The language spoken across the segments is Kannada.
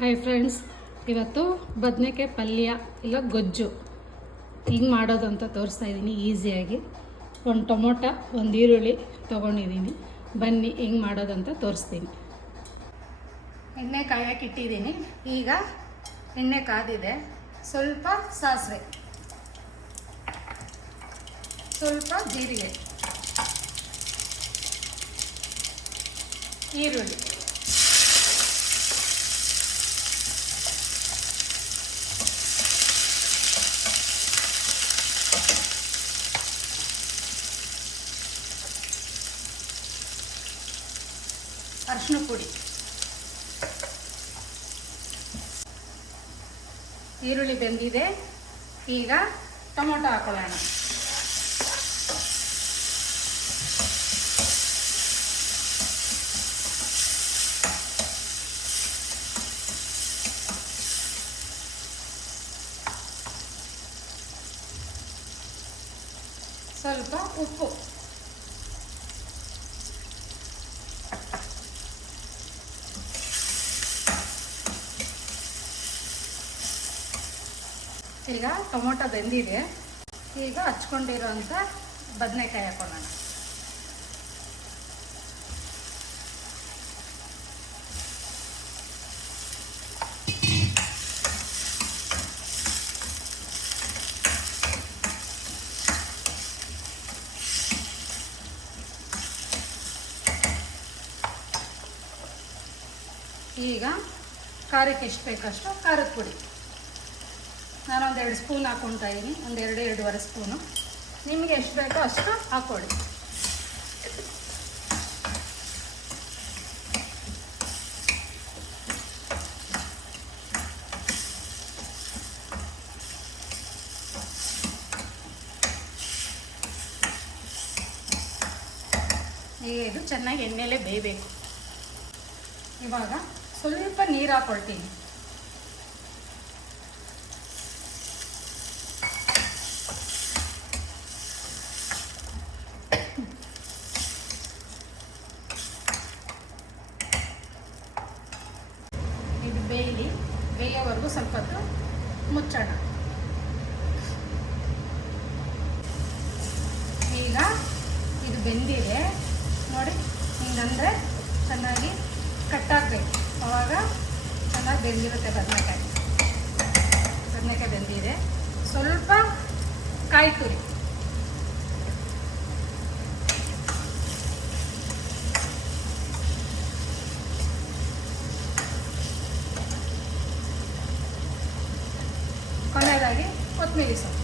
ಹಾಯ್ ಫ್ರೆಂಡ್ಸ್, ಇವತ್ತು ಬದನೆಕಾಯಿ ಪಲ್ಯ ಇಲ್ಲ ಗೊಜ್ಜು ಹಿಂಗೆ ಮಾಡೋದು ಅಂತ ತೋರಿಸ್ತಾ ಇದ್ದೀನಿ. ಈಸಿಯಾಗಿ ಒಂದು ಟೊಮೊಟೊ, ಒಂದು ಈರುಳ್ಳಿ ತೊಗೊಂಡಿದ್ದೀನಿ. ಬನ್ನಿ ಹೆಂಗೆ ಮಾಡೋದು ಅಂತ ತೋರಿಸ್ತೀನಿ. ಎಣ್ಣೆ ಕಾಯಕ್ಕೆ ಇಟ್ಟಿದ್ದೀನಿ. ಈಗ ಎಣ್ಣೆ ಕಾದಿದೆ. ಸ್ವಲ್ಪ ಸಾಸಿವೆ, ಸ್ವಲ್ಪ ಜೀರಿಗೆ, ಈರುಳ್ಳಿ, ಅರಿಶಿನ ಪುಡಿ. ಈರುಳ್ಳಿ ಬೆಂದಿದೆ. ಈಗ ಟೊಮೊಟೊ ಹಾಕೊಳ್ಳೋಣ. ಸ್ವಲ್ಪ ಉಪ್ಪು, ಈಗ ಟೊಮೊಟೊ ಬೆಂದಿದೆ. ಈಗ ಹಚ್ಕೊಂಡಿರೋಂಥ ಬದನೆಕಾಯಿ ಹಾಕೊಳ್ಳೋಣ. ಈಗ ಖಾರಕ್ಕೆ ಎಷ್ಟು ಬೇಕಷ್ಟು ಖಾರದ ಪುಡಿ. ನಾನೊಂದು 2 ಸ್ಪೂನ್ ಹಾಕ್ಕೊಳ್ತಾ ಇದ್ದೀನಿ. ಒಂದು 2-2.5 ಸ್ಪೂನು. ನಿಮಗೆ ಎಷ್ಟು ಬೇಕೋ ಅಷ್ಟು ಹಾಕ್ಕೊಳ್ಳಿ. ಈಗ ಇದು ಚೆನ್ನಾಗಿ ಎಣ್ಣೆಲೇ ಬೇಯಬೇಕು. ಇವಾಗ ಸ್ವಲ್ಪ ನೀರು ಹಾಕ್ಕೊಳ್ತೀನಿ. ಇದು ಬೇಯೋವರೆಗೂ ಸ್ವಲ್ಪ ಹೊತ್ತು ಮುಚ್ಚೋಣ. ಈಗ ಇದು ಬೆಂದಿದೆ ನೋಡಿ. ಹಿಂಗಂದರೆ ಚೆನ್ನಾಗಿ ಕಟ್ಟಾಗಬೇಕು. ಆವಾಗ ಚೆನ್ನಾಗಿ ಬೆಂದಿರುತ್ತೆ ಬದನೆಕಾಯಿ. ಬೆಂದಿದೆ. ಸ್ವಲ್ಪ ಕಾಯಿ ತುರಿ, ಕೊನೆಯದಾಗಿ ಕೊತ್ತಂಬರಿ ಸೊಪ್ಪು.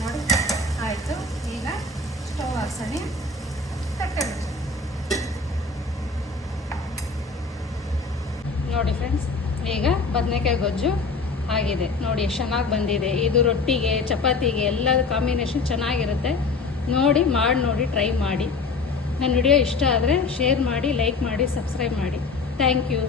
ನೋಡಿ ಆಯಿತು. ಈಗ ಸ್ಟವ್ ಆರಿಸೋಣ. ತಟ್ಟೆ ಮುಚ್ಚೋಣ. ನೋಡಿ ಫ್ರೆಂಡ್ಸ್, ಈಗ ಬದನೆಕಾಯಿ ಗೊಜ್ಜು ಆಗಿದೆ. ನೋಡಿ ಎಷ್ಟು ಚೆನ್ನಾಗಿ ಬಂದಿದೆ. ಇದು ರೊಟ್ಟಿಗೆ, ಚಪಾತಿಗೆ ಎಲ್ಲ ಕಾಂಬಿನೇಷನ್ ಚೆನ್ನಾಗಿರುತ್ತೆ. ಮಾಡಿ ಟ್ರೈ ಮಾಡಿ. ನನ್ನ ವಿಡಿಯೋ ಇಷ್ಟ ಆದರೆ ಶೇರ್ ಮಾಡಿ, ಲೈಕ್ ಮಾಡಿ, ಸಬ್ಸ್ಕ್ರೈಬ್ ಮಾಡಿ. Thank you.